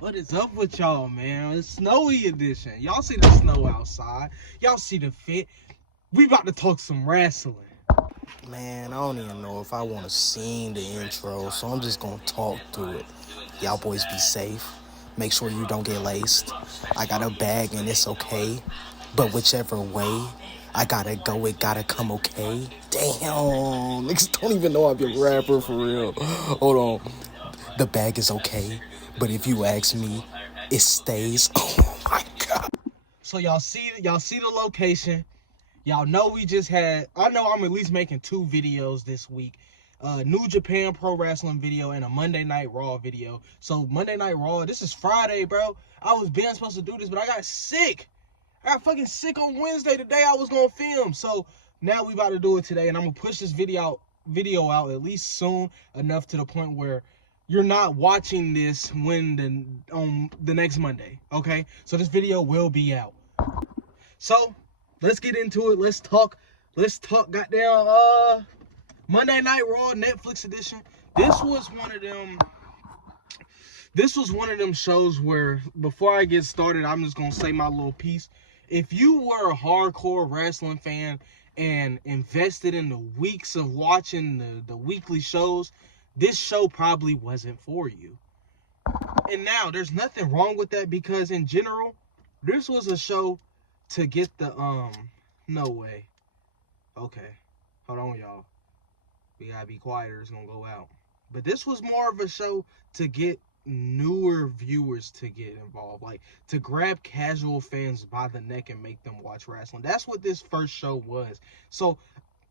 What is up with y'all, man? It's snowy edition. Y'all see the snow outside. Y'all see the fit. We about to talk some wrestling. Man, I don't even know if I want to sing the intro, so I'm just gonna talk through it. Y'all boys be safe. Make sure you don't get laced. I got a bag and it's okay. But whichever way I gotta go, it gotta come okay. Damn, niggas don't even know I'm a rapper for real. Hold on. The bag is okay, but if you ask me, it stays. Oh my god. So y'all see the location. Y'all know we just had. I know I'm at least making 2 videos this week. New Japan Pro Wrestling video and a Monday Night Raw video. So Monday Night Raw, this is Friday, bro. I was being supposed to do this, but I got sick. I got fucking sick on Wednesday, the day I was gonna film. So now we about to do it today, and I'm gonna push this video out at least soon enough to the point where you're not watching this when on the next Monday. Okay, so this video will be out. So let's get into it. Let's talk. Goddamn. Monday Night Raw Netflix edition. This was one of them. This was one of them shows where, before I get started, I'm just gonna say my little piece. If you were a hardcore wrestling fan and invested in the weeks of watching the weekly shows, this show probably wasn't for you. And now there's nothing wrong with that, because in general, this was a show to get the no way. Okay. Hold on, y'all. We gotta be quiet or it's gonna go out. But this was more of a show to get newer viewers to get involved, like to grab casual fans by the neck and make them watch wrestling. That's what this first show was. So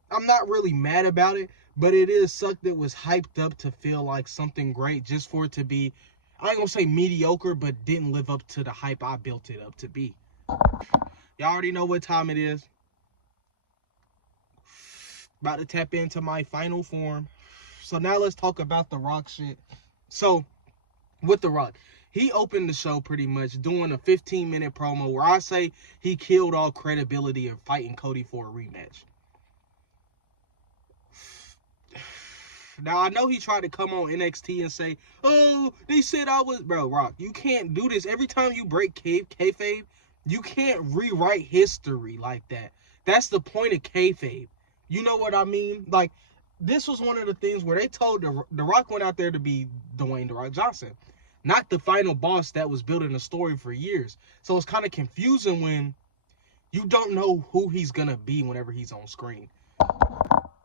I'm not really mad about it, but it is sucked that it was hyped up to feel like something great just for it to be, I ain't gonna say mediocre, but didn't live up to the hype I built it up to be. Y'all already know what time it is. About to tap into my final form. So now let's talk about The Rock shit. So with The Rock, he opened the show pretty much doing a 15-minute promo where I say he killed all credibility of fighting Cody for a rematch. Now, I know he tried to come on NXT and say, oh, they said I was... Bro, Rock, you can't do this. Every time you break kayfabe, you can't rewrite history like that. That's the point of kayfabe. You know what I mean? Like, this was one of the things where they told The Rock went out there to be Dwayne The Rock Johnson, not the final boss that was building a story for years. So it's kind of confusing when you don't know who he's going to be whenever he's on screen.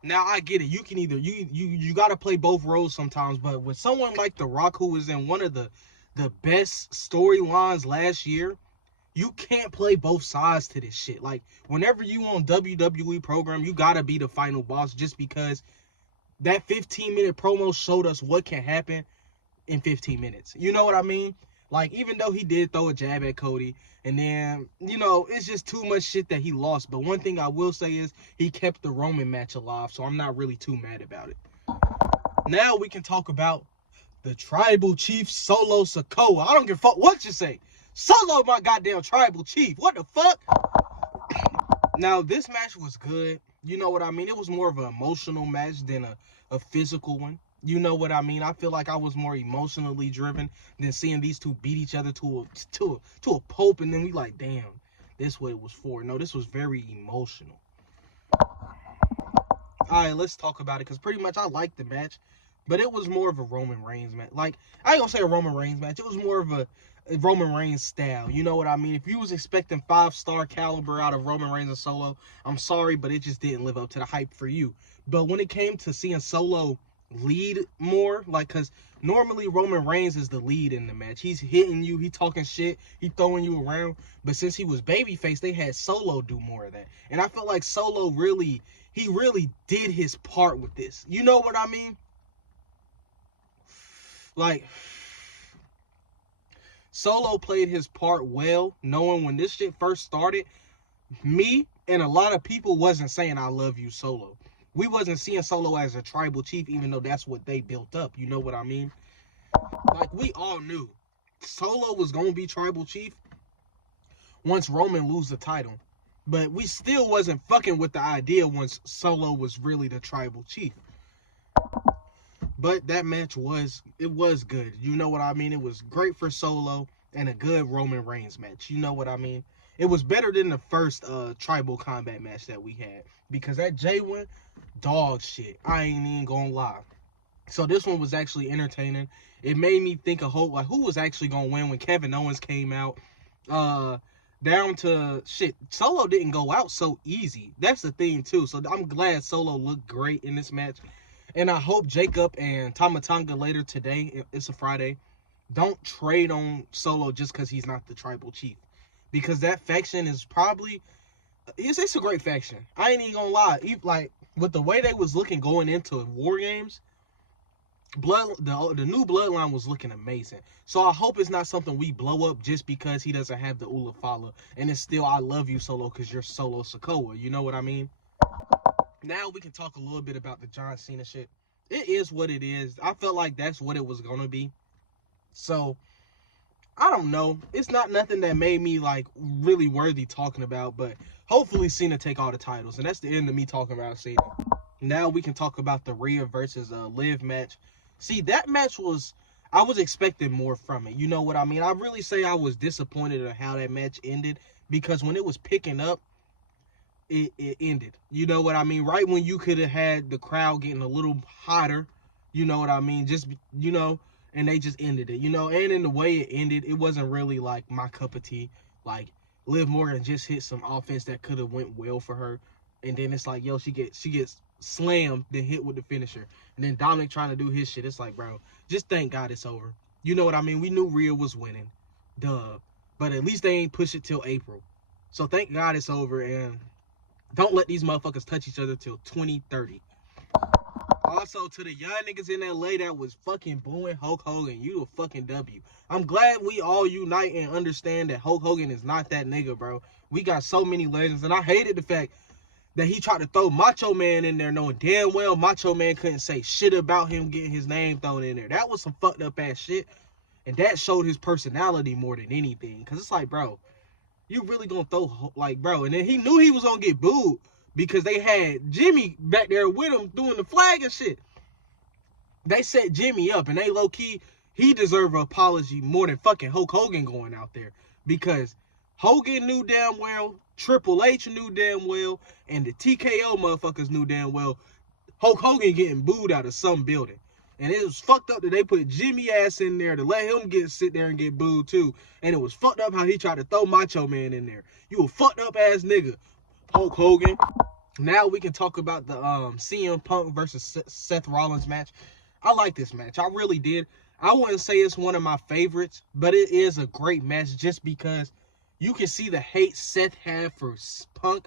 Now, I get it. You can either, you got to play both roles sometimes, but with someone like The Rock, who was in one of the best storylines last year, you can't play both sides to this shit. Like, whenever you on WWE program, you got to be the final boss, just because that 15-minute promo showed us what can happen in 15 minutes. You know what I mean? Like, even though he did throw a jab at Cody, and then, you know, it's just too much shit that he lost. But one thing I will say is he kept the Roman match alive, so I'm not really too mad about it. Now we can talk about the Tribal Chief Solo Sikoa. I don't give a fuck what you say. Solo, my goddamn Tribal Chief. What the fuck? Now, this match was good. You know what I mean? It was more of an emotional match than a physical one. You know what I mean? I feel like I was more emotionally driven than seeing these two beat each other to a pulp, and then we like, damn, this is what it was for. No, this was very emotional. Alright, let's talk about it, because pretty much I liked the match, but it was more of a Roman Reigns match. Like, I ain't gonna say a Roman Reigns match. It was more of a Roman Reigns style. You know what I mean? If you was expecting 5-star caliber out of Roman Reigns and Solo, I'm sorry, but it just didn't live up to the hype for you. But when it came to seeing Solo lead more, like, because normally Roman Reigns is the lead in the match. He's hitting you, he talking shit, he throwing you around. But since he was babyface, they had Solo do more of that. And I felt like Solo really did his part with this. You know what I mean? Like, Solo played his part well, knowing when this shit first started, me and a lot of people wasn't saying I love you, Solo. We wasn't seeing Solo as a tribal chief, even though that's what they built up. You know what I mean? Like, we all knew Solo was going to be tribal chief once Roman lose the title. But we still wasn't fucking with the idea once Solo was really the tribal chief. But that match was good. You know what I mean? It was great for Solo and a good Roman Reigns match. You know what I mean? It was better than the first tribal combat match that we had, because that J1 dog shit. I ain't even gonna lie. So this one was actually entertaining. It made me think of who was actually gonna win when Kevin Owens came out. Down to shit, Solo didn't go out so easy. That's the thing too. So I'm glad Solo looked great in this match. And I hope Jacob and Tamatanga later today, it's a Friday, don't trade on Solo just because he's not the tribal chief. Because that faction is probably, it's a great faction. I ain't even gonna lie. Like, with the way they was looking going into War Games, the new Bloodline was looking amazing. So I hope it's not something we blow up just because he doesn't have the Ulafala. And it's still, I love you, Solo, because you're Solo Sikoa. You know what I mean? Now we can talk a little bit about the John Cena shit. It is what it is. I felt like that's what it was gonna be. So I don't know. It's not nothing that made me like really worthy talking about, but hopefully Cena take all the titles, and that's the end of me talking about Cena. Now we can talk about the Rhea versus Liv match. See, that match I was expecting more from it. You know what I mean? I really say I was disappointed at how that match ended, because when it was picking up, it ended. You know what I mean? Right when you could have had the crowd getting a little hotter, you know what I mean? Just, and they just ended it, and in the way it ended, it wasn't really like my cup of tea. Like, Liv Morgan just hit some offense that could have went well for her, and then it's like, yo, she gets slammed, then hit with the finisher, and then Dominic trying to do his shit. It's like, bro, just thank God it's over. You know what I mean? We knew Rhea was winning, duh, but at least they ain't push it till April. So thank God it's over, and don't let these motherfuckers touch each other till 2030. Also, to the young niggas in LA that was fucking booing Hulk Hogan, you a fucking W. I'm glad we all unite and understand that Hulk Hogan is not that nigga, bro. We got so many legends, and I hated the fact that he tried to throw Macho Man in there, knowing damn well Macho Man couldn't say shit about him getting his name thrown in there. That was some fucked up ass shit, and that showed his personality more than anything. Because it's like, bro, you really gonna throw, like, bro. And then he knew he was gonna get booed because they had Jimmy back there with him doing the flag and shit. They set Jimmy up, and they low-key, he deserved an apology more than fucking Hulk Hogan going out there. Because Hogan knew damn well, Triple H knew damn well, and the TKO motherfuckers knew damn well Hulk Hogan getting booed out of some building. And it was fucked up that they put Jimmy ass in there to let him sit there and get booed too. And it was fucked up how he tried to throw Macho Man in there. You a fucked up ass nigga, Hulk Hogan. Now we can talk about the CM Punk versus Seth Rollins match. I like this match. I really did. I wouldn't say it's one of my favorites, but it is a great match just because you can see the hate Seth had for Punk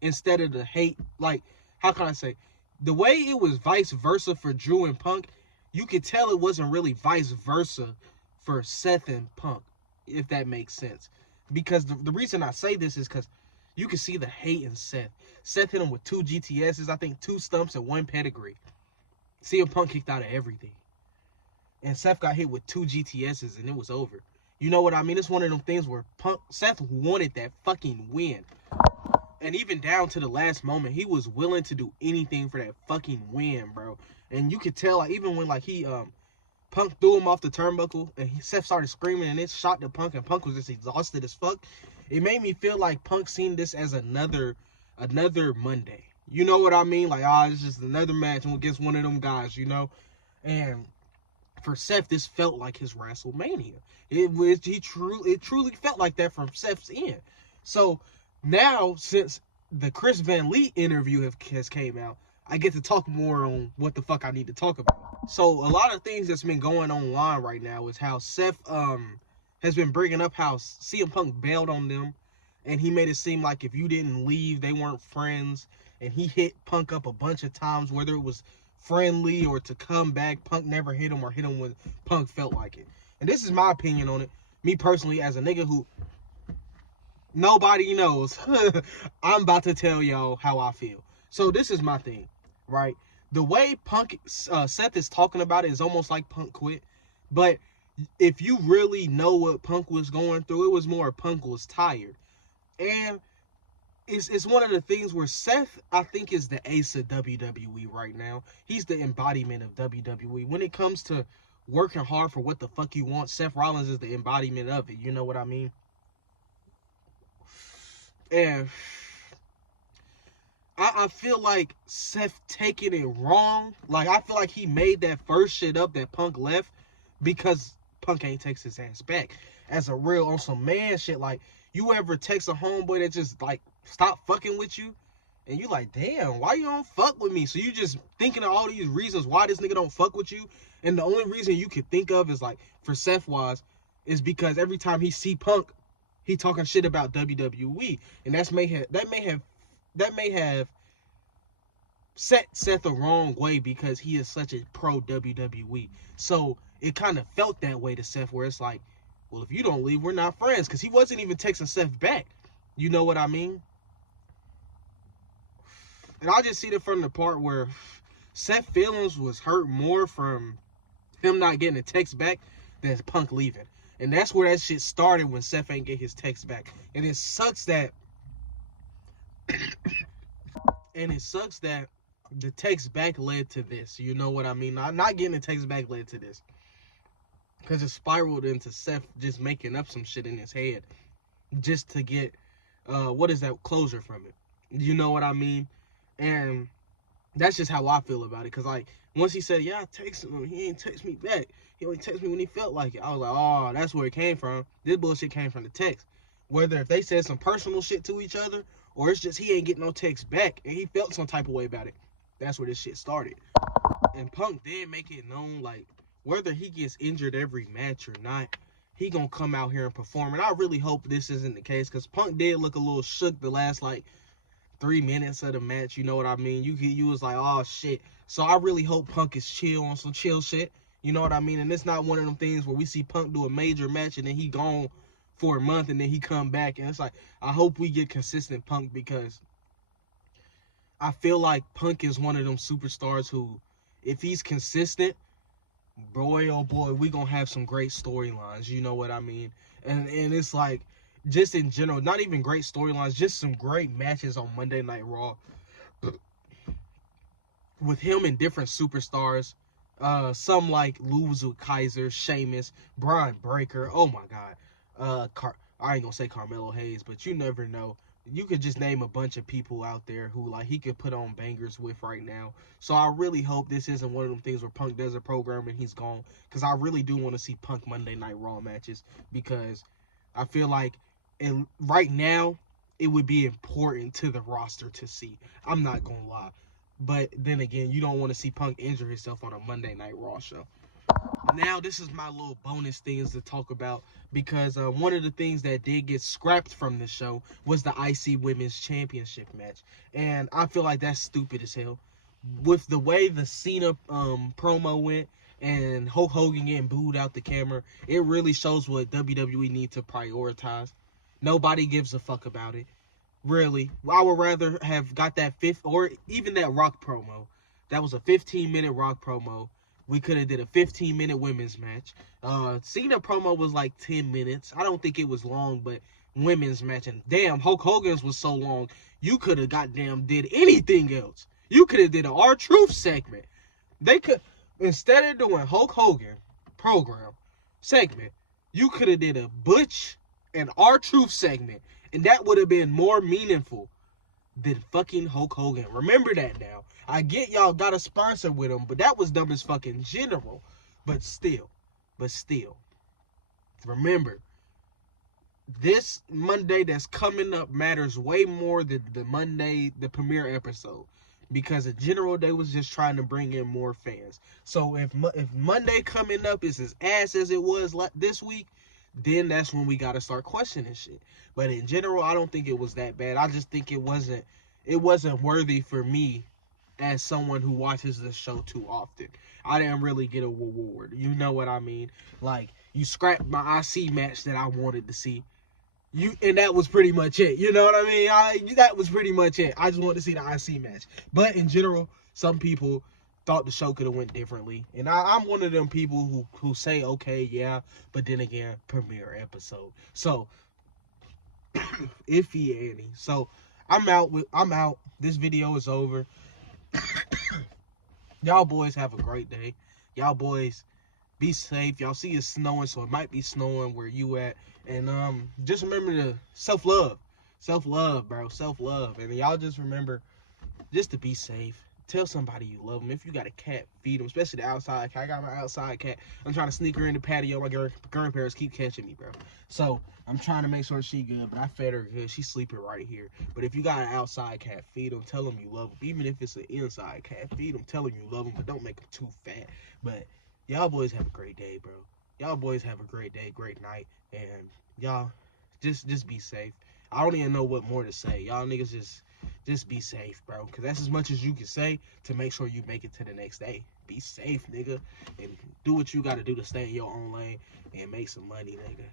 instead of the hate, like, how can I say? The way it was vice versa for Drew and Punk, you could tell it wasn't really vice versa for Seth and Punk, if that makes sense. Because the reason I say this is because you can see the hate in Seth. Seth hit him with 2 GTSs, I think 2 stumps and 1 pedigree. CM Punk kicked out of everything. And Seth got hit with 2 GTSs and it was over. You know what I mean? It's one of them things where Seth wanted that fucking win. And even down to the last moment, he was willing to do anything for that fucking win, bro. And you could tell, like, even when, like, Punk threw him off the turnbuckle, and Seth started screaming, and it shot to Punk, and Punk was just exhausted as fuck. It made me feel like Punk seen this as another Monday. You know what I mean? Like, it's just another match against one of them guys, And for Seth, this felt like his WrestleMania. It truly felt like that from Seth's end. So now, since the Chris Van Lee interview has came out, I get to talk more on what the fuck I need to talk about. So a lot of things that's been going online right now is how Seth has been bringing up how CM Punk bailed on them, and he made it seem like if you didn't leave, they weren't friends, and he hit Punk up a bunch of times, whether it was friendly or to come back. Punk never hit him or hit him when Punk felt like it. And this is my opinion on it. Me personally, as a nigga who nobody knows, I'm about to tell y'all how I feel. So this is my thing, right? The way Seth is talking about it is almost like Punk quit. But if you really know what Punk was going through, it was more Punk was tired. And it's one of the things where Seth, I think, is the ace of WWE right now. He's the embodiment of WWE. When it comes to working hard for what the fuck you want, Seth Rollins is the embodiment of it. You know what I mean? And I feel like Seth taking it wrong. Like, I feel like he made that first shit up that Punk left because Punk ain't text his ass back. As a real on some man shit, like, you ever text a homeboy that just, like, stop fucking with you? And you like, damn, why you don't fuck with me? So you just thinking of all these reasons why this nigga don't fuck with you. And the only reason you could think of is, like, for Seth was, is because every time he see Punk, he talking shit about WWE. And that may have set Seth the wrong way because he is such a pro WWE. So it kind of felt that way to Seth, where it's like, well, if you don't leave, we're not friends. Because he wasn't even texting Seth back. You know what I mean? And I just see it from the part where Seth feelings was hurt more from him not getting a text back than Punk leaving. And that's where that shit started, when Seth ain't get his text back. And it sucks that the text back led to this. You know what I mean? Not getting the text back led to this. Because it spiraled into Seth just making up some shit in his head just to get, closure from it. You know what I mean? And that's just how I feel about it. Because, like, once he said, yeah, I texted him, he ain't text me back. He only texted me when he felt like it. I was like, oh, that's where it came from. This bullshit came from the text. Whether if they said some personal shit to each other, or it's just he ain't getting no text back and he felt some type of way about it. That's where this shit started. And Punk did make it known, like, whether he gets injured every match or not, he gonna come out here and perform. And I really hope this isn't the case, because Punk did look a little shook the last, like, 3 minutes of the match. You know what I mean? You was like, oh shit. So I really hope Punk is chill on some chill shit. You know what I mean? And it's not one of them things where we see Punk do a major match and then he gone for a month and then he come back. And it's like, I hope we get consistent Punk, because I feel like Punk is one of them superstars who, if he's consistent, boy, oh boy, we gonna have some great storylines. You know what I mean? And it's like, just in general, not even great storylines, just some great matches on Monday Night Raw with him and different superstars. Some like Ludwig Kaiser, Sheamus, Braun Breaker. Oh my God. I ain't gonna say Carmelo Hayes, but you never know. You could just name a bunch of people out there who, like, he could put on bangers with right now. So I really hope this isn't one of them things where Punk does a program and he's gone, because I really do want to see Punk Monday Night Raw matches, because I feel like right now it would be important to the roster to see. I'm not gonna lie. But then again, you don't want to see Punk injure himself on a Monday Night Raw show. Now, this is my little bonus things to talk about, because one of the things that did get scrapped from the show was the IC Women's Championship match. And I feel like that's stupid as hell. With the way the Cena promo went and Hulk Hogan getting booed out the camera, it really shows what WWE need to prioritize. Nobody gives a fuck about it. Really. I would rather have got that or even that Rock promo. That was a 15-minute Rock promo. We could have did a 15-minute women's match. Cena promo was like 10 minutes. I don't think it was long, but women's match. And damn, Hulk Hogan's was so long. You could have goddamn did anything else. You could have did an R-Truth segment. They could, instead of doing Hulk Hogan program segment, you could have did a Butch and R-Truth segment. And that would have been more meaningful than fucking Hulk Hogan. Remember that now. I get y'all got a sponsor with him, but that was dumb as fucking general. But still. Remember, this Monday that's coming up matters way more than the premiere episode. Because in general, they was just trying to bring in more fans. So if Monday coming up is as ass as it was this week, then that's when we got to start questioning shit. But in general, I don't think it was that bad. I just think it wasn't worthy for me as someone who watches this show too often. I didn't really get a reward. You know what I mean? Like, you scrapped my IC match that I wanted to see. And that was pretty much it. You know what I mean? That was pretty much it. I just wanted to see the IC match. But in general, some people thought the show could have went differently. And I'm one of them people who say, okay, yeah, but then again, premiere episode. So, iffy Annie. So, I'm out. This video is over. Y'all boys have a great day. Y'all boys be safe. Y'all see it's snowing, so it might be snowing where you at. And just remember to self-love. Self-love, bro. Self-love. And y'all just remember just to be safe. Tell somebody you love them. If you got a cat, feed them, especially the outside cat. I got my outside cat. I'm trying to sneak her in the patio. My grandparents keep catching me, bro. So I'm trying to make sure she good, but I fed her good. She's sleeping right here. But if you got an outside cat, feed them. Tell them you love them. Even if it's an inside cat, feed them. Tell them you love them, but don't make them too fat. But y'all boys have a great day, bro. Y'all boys have a great day, great night, and y'all just be safe. I don't even know what more to say. Y'all niggas just be safe, bro. Because that's as much as you can say to make sure you make it to the next day. Be safe, nigga. And do what you got to do to stay in your own lane and make some money, nigga.